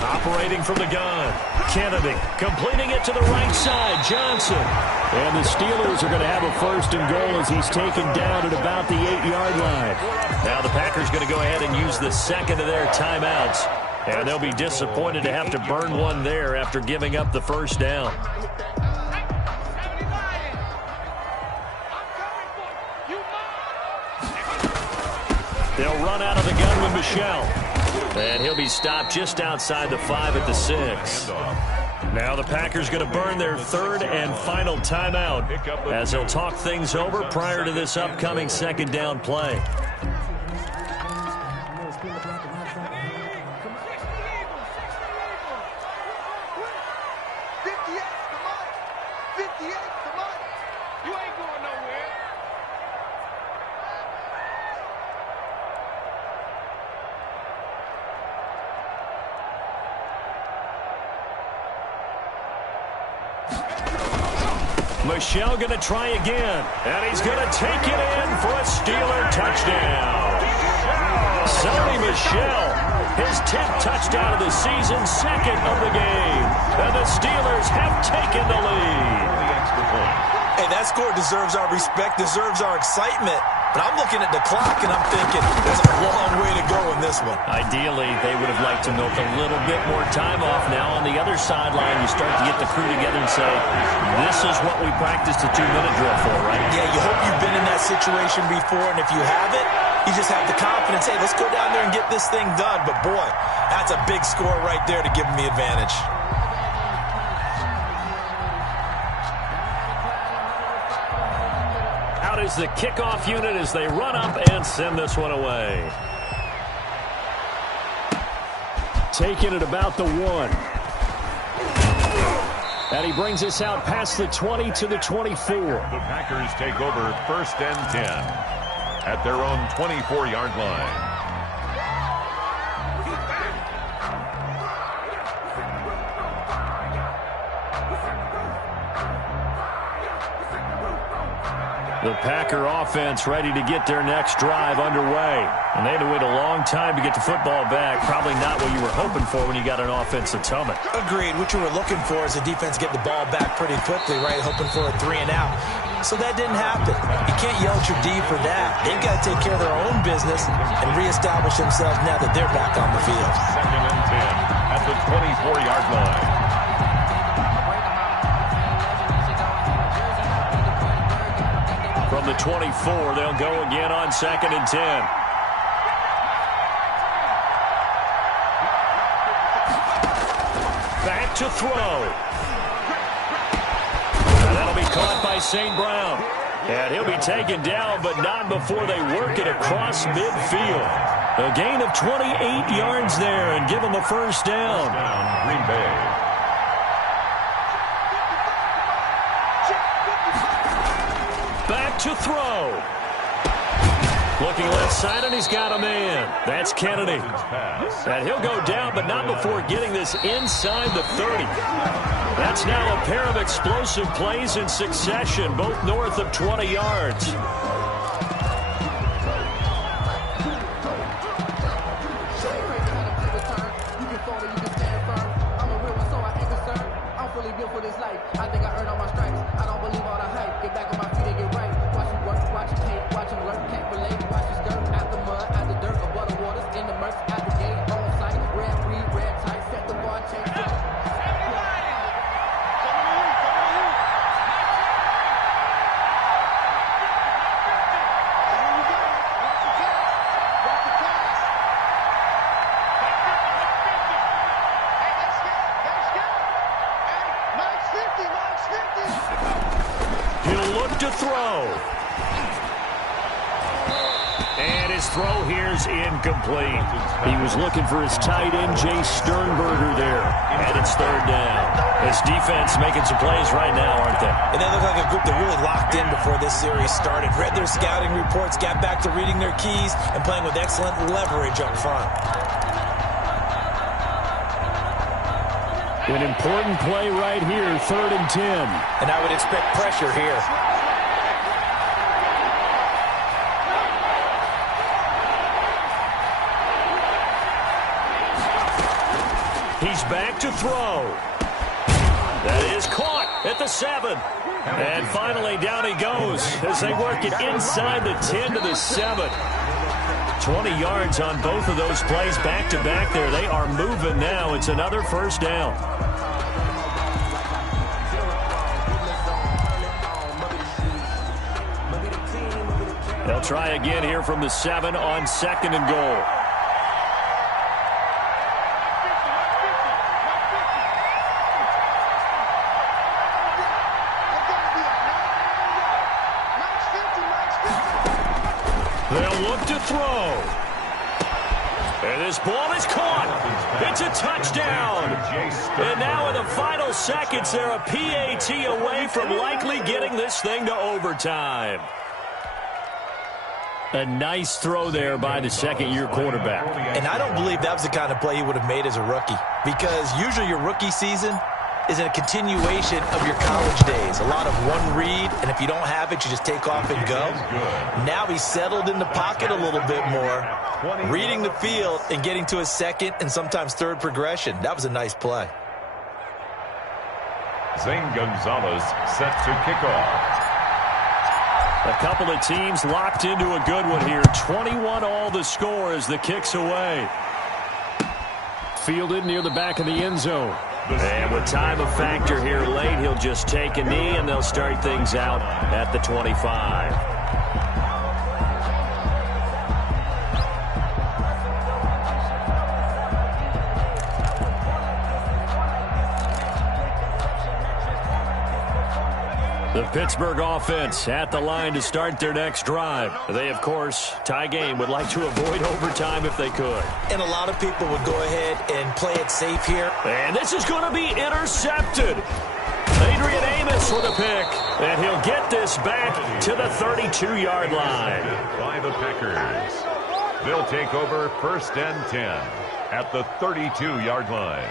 Operating from the gun, Kennedy completing it to the right side, Johnson. And the Steelers are going to have a first and goal as he's taken down at about the 8-yard line. Now the Packers going to go ahead and use the second of their timeouts. And they'll be disappointed to have to burn one there after giving up the first down. They'll run out of the gun with Michel. And he'll be stopped just outside the 5 at the 6. Now the Packers going to burn their third and final timeout as they'll talk things over prior to this upcoming second down play. Michel going to try again, and he's going to take it in for a Steeler touchdown. Sonny Michel, his 10th touchdown of the season, second of the game. And the Steelers have taken the lead. Hey, that score deserves our respect, deserves our excitement. But I'm looking at the clock, and I'm thinking there's a long way to go in this one. Ideally, they would have liked to milk a little bit more time off. Now, on the other sideline, you start to get the crew together and say, this is what we practiced a 2-minute drill for, right? Yeah, you hope you've been in that situation before, and if you haven't, you just have the confidence, hey, let's go down there and get this thing done. But, boy, that's a big score right there to give them the advantage. Is the kickoff unit as they run up and send this one away. Taking it about the 1. And he brings us out past the 20 to the 24. The Packers take over first and 10 at their own 24-yard line. The Packer offense ready to get their next drive underway. And they had to wait a long time to get the football back. Probably not what you were hoping for when you got an offense that's humming. Agreed. What you were looking for is the defense get the ball back pretty quickly, right? Hoping for a 3 and out. So that didn't happen. You can't yell at your D for that. They've got to take care of their own business and reestablish themselves now that they're back on the field. Second and 10 at the 24-yard line. From the 24, they'll go again on second and 10. Back to throw. And that'll be caught by St. Brown. And he'll be taken down, but not before they work it across midfield. A gain of 28 yards there and give them the first down. Green Bay. Back to throw. Looking left side, and he's got a man. That's Kennedy. And he'll go down, but not before getting this inside the 30. That's now a pair of explosive plays in succession, both north of 20 yards. Throw here's incomplete. He was looking for his tight end, Jay Sternberger there. And it's third down. This defense making some plays right now, aren't they? And they look like a group that really locked in before this series started. Read their scouting reports, got back to reading their keys, and playing with excellent leverage up front. An important play right here, third and 10. And I would expect pressure here. He's back to throw. That is caught at the 7. And finally, down he goes as they work it inside the 10 to the 7. 20 yards on both of those plays back-to-back there. They are moving now. It's another first down. They'll try again here from the 7 on 2nd and goal. They'll look to throw. And this ball is caught. It's a touchdown. And now in the final seconds, they're a PAT away from likely getting this thing to overtime. A nice throw there by the second-year quarterback. And I don't believe that was the kind of play he would have made as a rookie, because usually your rookie season is a continuation of your college days. A lot of one read, and if you don't have it, you just take off and go. Now he's settled in the pocket a little bit more, reading the field and getting to his second and sometimes third progression. That was a nice play. Zane Gonzalez set to kick off. A couple of teams locked into a good one here. 21 all the score as the kick's away. Fielded near the back of the end zone. And with time a factor here late, he'll just take a knee and they'll start things out at the 25. The Pittsburgh offense at the line to start their next drive. They, of course, tie game, would like to avoid overtime if they could. And a lot of people would go ahead and play it safe here. And this is going to be intercepted. Adrian Amos with a pick. And he'll get this back to the 32-yard line. By the Packers. They'll take over 1st and 10 at the 32-yard line.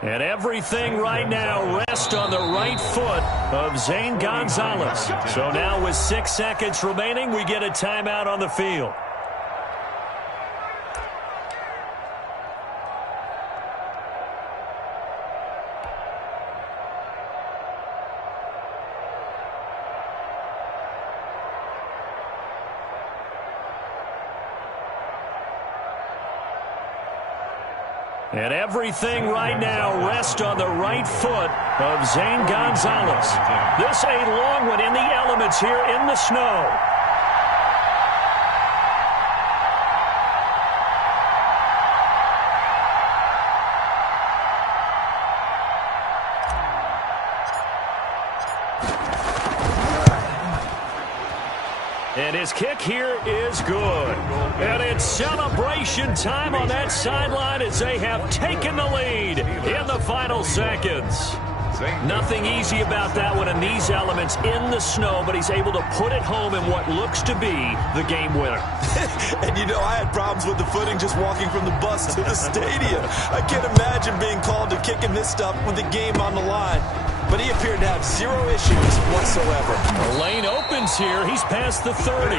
And everything right now rests on the right foot of Zane Gonzalez. So now with 6 seconds remaining, we get a timeout on the field. And everything right now rests on the right foot of Zane Gonzalez. This a long one in the elements here in the snow. And his kick here is good. And it's celebration time on that sideline as they have taken the lead in the final seconds. Nothing easy about that one in these elements in the snow, but he's able to put it home in what looks to be the game winner. And you know, I had problems with the footing just walking from the bus to the stadium. I can't imagine being called to kicking this stuff with the game on the line. But he appeared to have zero issues whatsoever. The lane opens here. He's past the 30.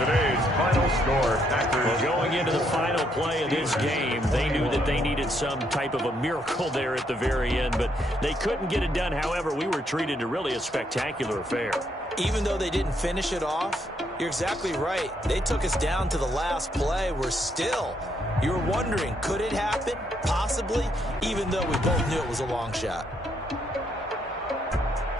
Today's final score, Packers. Well, going into the final play of this game, they knew that they needed some type of a miracle there at the very end, but they couldn't get it done. However, we were treated to really a spectacular affair. Even though they didn't finish it off, you're exactly right. They took us down to the last play. We're still, you were wondering, could it happen? Possibly, even though we both knew it was a long shot.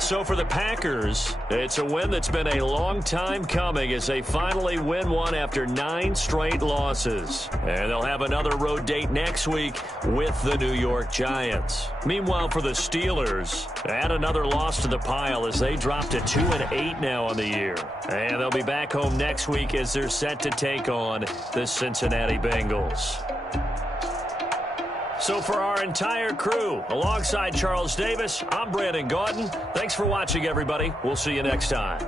So for the Packers, it's a win that's been a long time coming as they finally win one after 9 straight losses. And they'll have another road date next week with the New York Giants. Meanwhile, for the Steelers, add another loss to the pile as they drop to 2-8 now on the year. And they'll be back home next week as they're set to take on the Cincinnati Bengals. So for our entire crew, alongside Charles Davis, I'm Brandon Gaudin. Thanks for watching, everybody. We'll see you next time.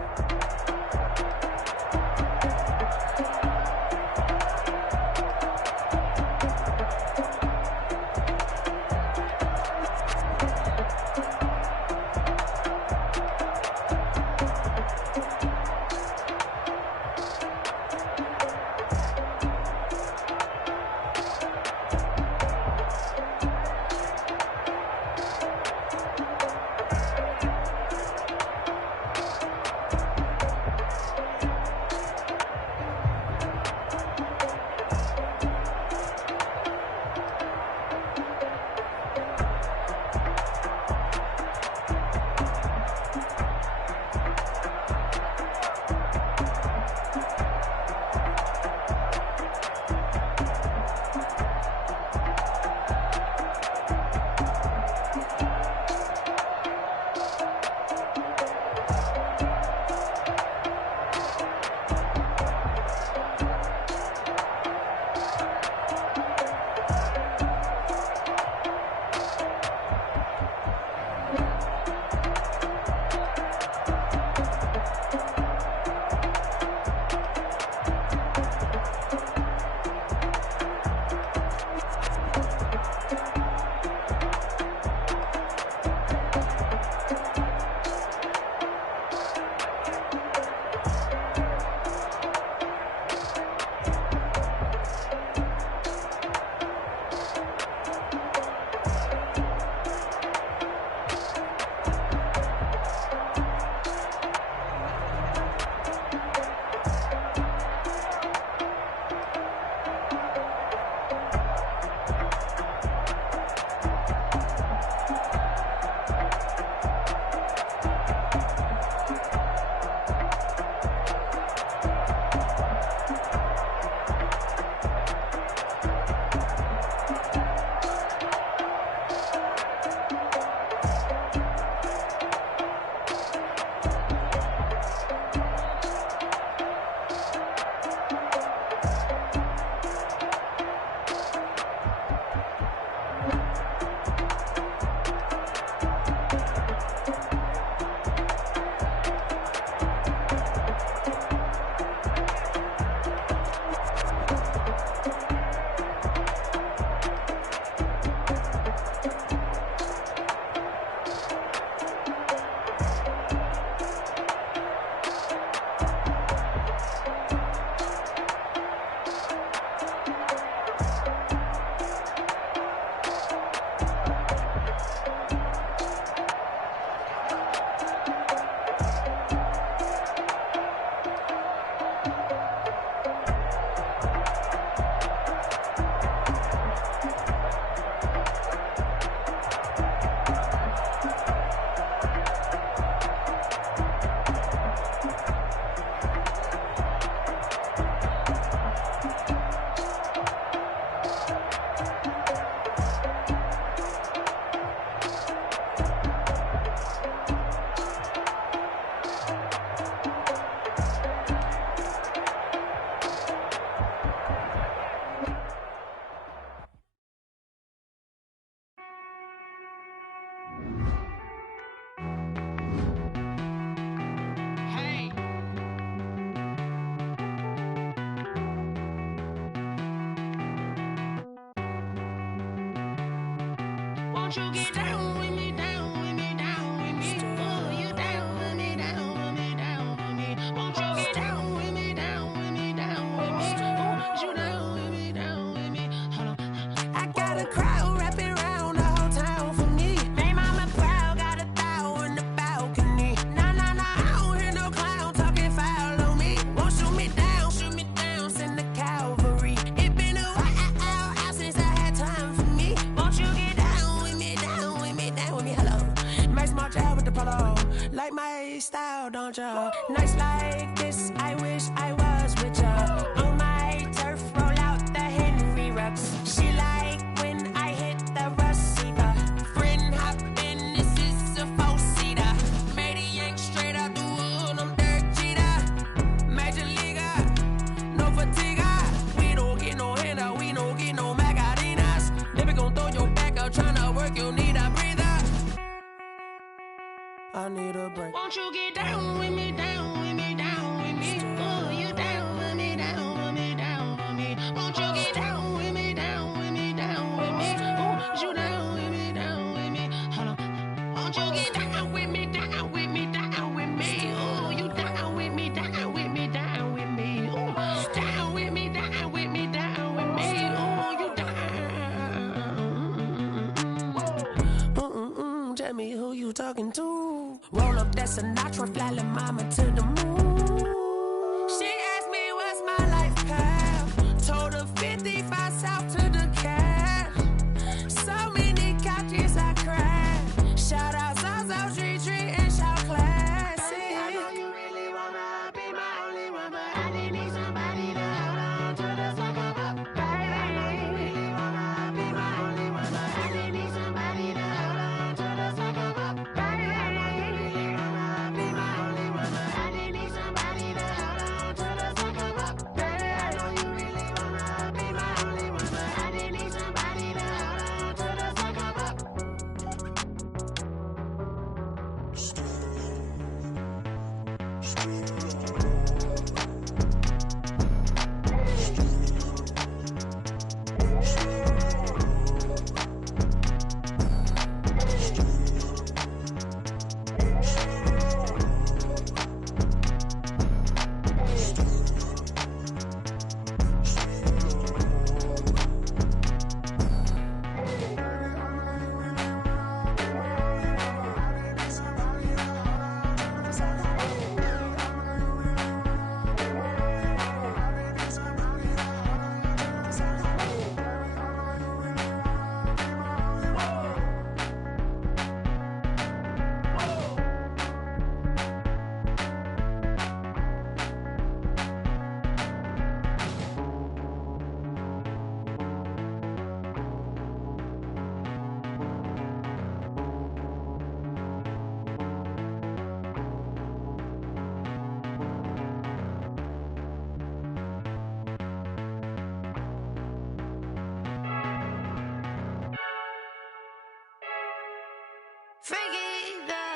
Won't you get down with me, down with me, down with me? Oh, you down with me, down with me, down with me. Won't you get down with me, down with me, down with me? Oh, you down with me, down with me? Hold on. I got a crowd wrapping around the whole town for me. Made mama proud, got a thou in the balcony. Nah, nah, nah, I don't hear no clown talking foul on me. Won't shoot me down, send the cavalry. It been a while since I had time for me. Won't you get down with me, down with me, down with me? Hello, Max March out with the polo. Like my style, don't ya? Nights like this, I wish I was with ya. On my turf, roll out the Henry Rux. She like when I hit the receiver. Friend hop in, this is a four-seater. Made a yank straight out the wood, I'm Derek Jeter. Major leaguer, no fatigue. We don't get no handout, we don't get no Macarinas. Never gon' throw your back out, tryna work, you need a breather. I need a break. Won't you get down with me, down with me, down with me? Oh, you down with me, down with me, down with me? Won't you get down with me, down with me, down with me? Oh, you down with me, down with me? Hold on. Won't you get down with me, down with me, down with me? Oh, you down with me, down with me, down with me? Oh, down with me, down with me, down with me? Oh, you down. Tell me who you talking to. Roll up that Sinatra, fly la mama to the moon. She asked me what's my life path. Told her 55 south to the cash. So many couches I cried. Shout out South Street and shout classy. I know you really wanna be my only one, but I didn't need somebody to hold on to the sucker up. Baby, I know you really wanna be my only one, but I didn't need somebody to hold on to the sucker up. Baby, I know you really wanna be my only one, but I didn't need somebody to hold on to the sucker up. Baby, I know you really wanna be my only one, but I didn't need somebody to hold on to the sucker up.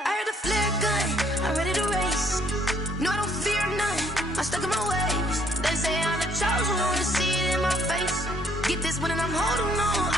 I heard the flare gun, I'm ready to race. No, I don't fear none, I'm stuck in my ways. They say I'm the chosen one, to see it in my face. Get this one and I'm holding on.